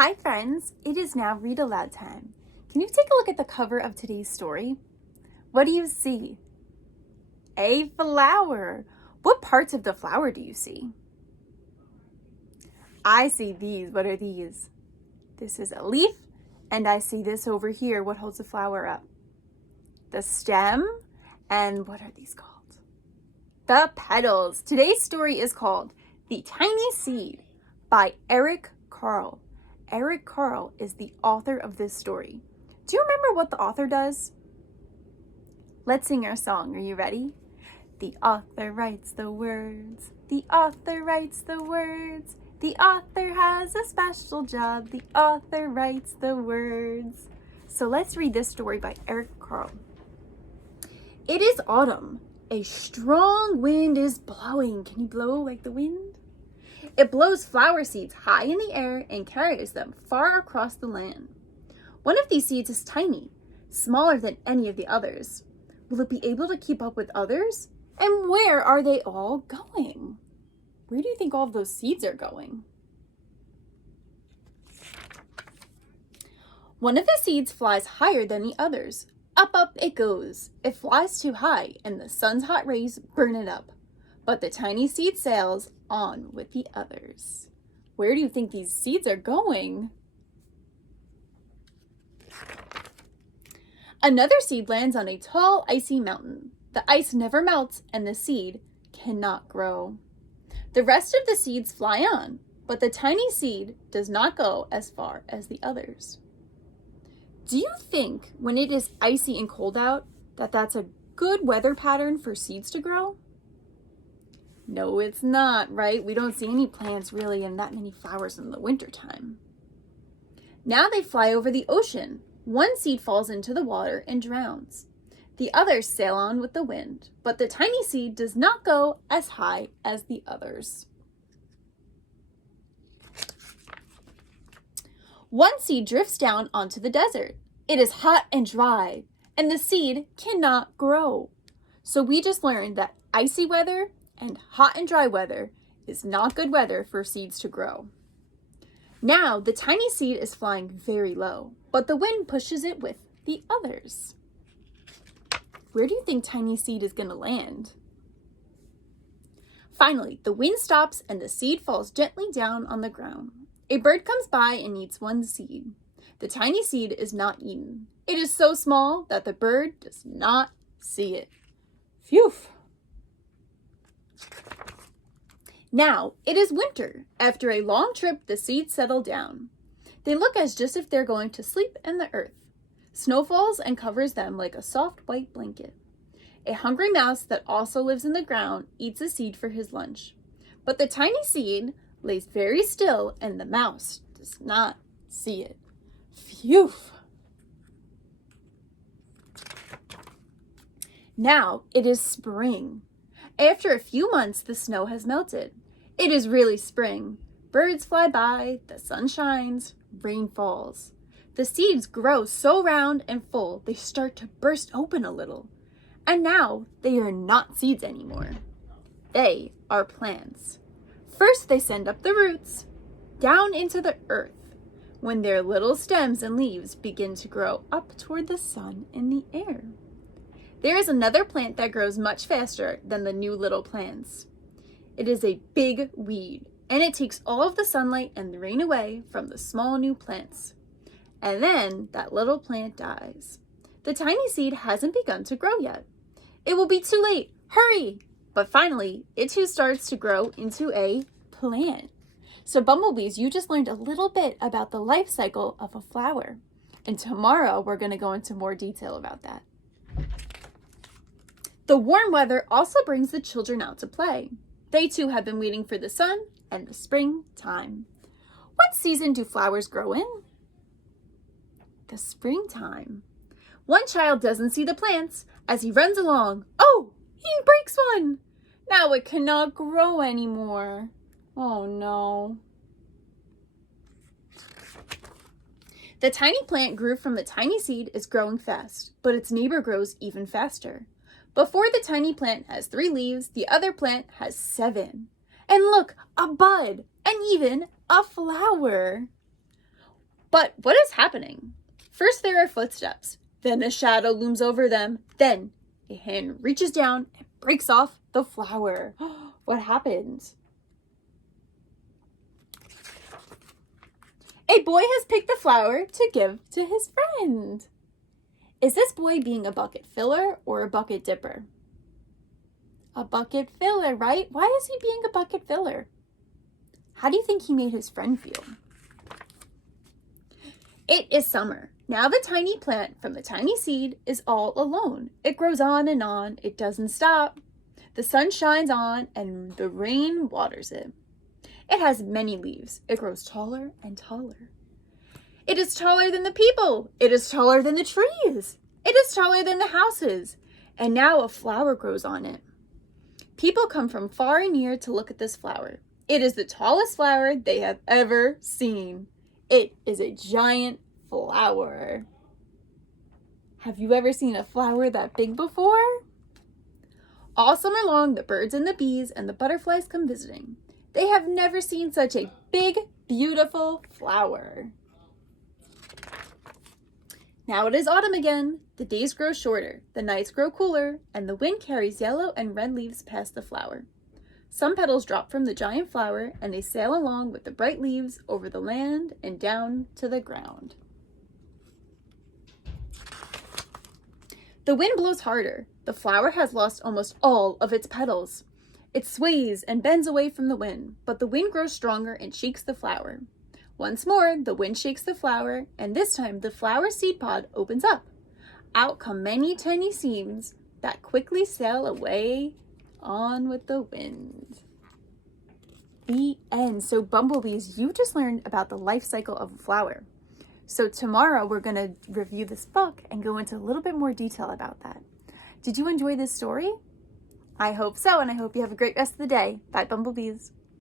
Hi friends, it is now read aloud time. Can you take a look at the cover of today's story? What do you see? A flower. What parts of the flower do you see? I see these. What are these? This is a leaf, and I see this over here. What holds the flower up? The stem. And what are these called? The petals. Today's story is called The Tiny Seed by Eric Carle. Eric Carle is the author of this story. Do you remember what the author does? Let's sing our song. Are you ready? The author writes the words. The author writes the words. The author has a special job. The author writes the words. So let's read this story by Eric Carle. It is autumn. A strong wind is blowing. Can you blow like the wind? It blows flower seeds high in the air and carries them far across the land. One of these seeds is tiny, smaller than any of the others. Will it be able to keep up with others? And where are they all going? Where do you think all of those seeds are going? One of the seeds flies higher than the others. Up, up it goes. It flies too high, and the sun's hot rays burn it up. But the tiny seed sails on with the others. Where do you think these seeds are going? Another seed lands on a tall, icy mountain. The ice never melts, and the seed cannot grow. The rest of the seeds fly on, but the tiny seed does not go as far as the others. Do you think when it is icy and cold out that that's a good weather pattern for seeds to grow? No, it's not, right? We don't see any plants really in that many flowers in the wintertime. Now they fly over the ocean. One seed falls into the water and drowns. The others sail on with the wind, but the tiny seed does not go as high as the others. One seed drifts down onto the desert. It is hot and dry, and the seed cannot grow. So we just learned that icy weather and hot and dry weather is not good weather for seeds to grow. Now the tiny seed is flying very low, but the wind pushes it with the others. Where do you think tiny seed is going to land? Finally, the wind stops and the seed falls gently down on the ground. A bird comes by and eats one seed. The tiny seed is not eaten. It is so small that the bird does not see it. Phew! Now, it is winter. After a long trip, the seeds settle down. They look as just if they're going to sleep in the earth. Snow falls and covers them like a soft white blanket. A hungry mouse that also lives in the ground eats a seed for his lunch. But the tiny seed lays very still and the mouse does not see it. Phew! Now it is spring. After a few months, the snow has melted. It is really spring. Birds fly by, the sun shines, rain falls. The seeds grow so round and full, they start to burst open a little. And now they are not seeds anymore. They are plants. First, they send up the roots down into the earth when their little stems and leaves begin to grow up toward the sun and the air. There is another plant that grows much faster than the new little plants. It is a big weed, and it takes all of the sunlight and the rain away from the small new plants. And then that little plant dies. The tiny seed hasn't begun to grow yet. It will be too late. Hurry! But finally, it too starts to grow into a plant. So bumblebees, you just learned a little bit about the life cycle of a flower. And tomorrow we're going to go into more detail about that. The warm weather also brings the children out to play. They too have been waiting for the sun and the springtime. What season do flowers grow in? The springtime. One child doesn't see the plants as he runs along. Oh, he breaks one. Now it cannot grow anymore. Oh no. The tiny plant grew from the tiny seed is growing fast, but its neighbor grows even faster. Before the tiny plant has 3 leaves, the other plant has 7. And look, a bud, and even a flower. But what is happening? First there are footsteps, then a shadow looms over them, then a hand reaches down and breaks off the flower. What happened? A boy has picked the flower to give to his friend. Is this boy being a bucket filler or a bucket dipper? A bucket filler, right? Why is he being a bucket filler? How do you think he made his friend feel? It is summer. Now the tiny plant from the tiny seed is all alone. It grows on and on. It doesn't stop. The sun shines on and the rain waters it. It has many leaves. It grows taller and taller. It is taller than the people. It is taller than the trees. It is taller than the houses. And now a flower grows on it. People come from far and near to look at this flower. It is the tallest flower they have ever seen. It is a giant flower. Have you ever seen a flower that big before? All summer long, the birds and the bees and the butterflies come visiting. They have never seen such a big, beautiful flower. Now it is autumn again. The days grow shorter, the nights grow cooler, and the wind carries yellow and red leaves past the flower. Some petals drop from the giant flower, and they sail along with the bright leaves over the land and down to the ground. The wind blows harder. The flower has lost almost all of its petals. It sways and bends away from the wind, but the wind grows stronger and shakes the flower. Once more, the wind shakes the flower, and this time the flower seed pod opens up. Out come many tiny seeds that quickly sail away on with the wind. The end. So bumblebees, you just learned about the life cycle of a flower. So tomorrow we're going to review this book and go into a little bit more detail about that. Did you enjoy this story? I hope so, and I hope you have a great rest of the day. Bye, bumblebees.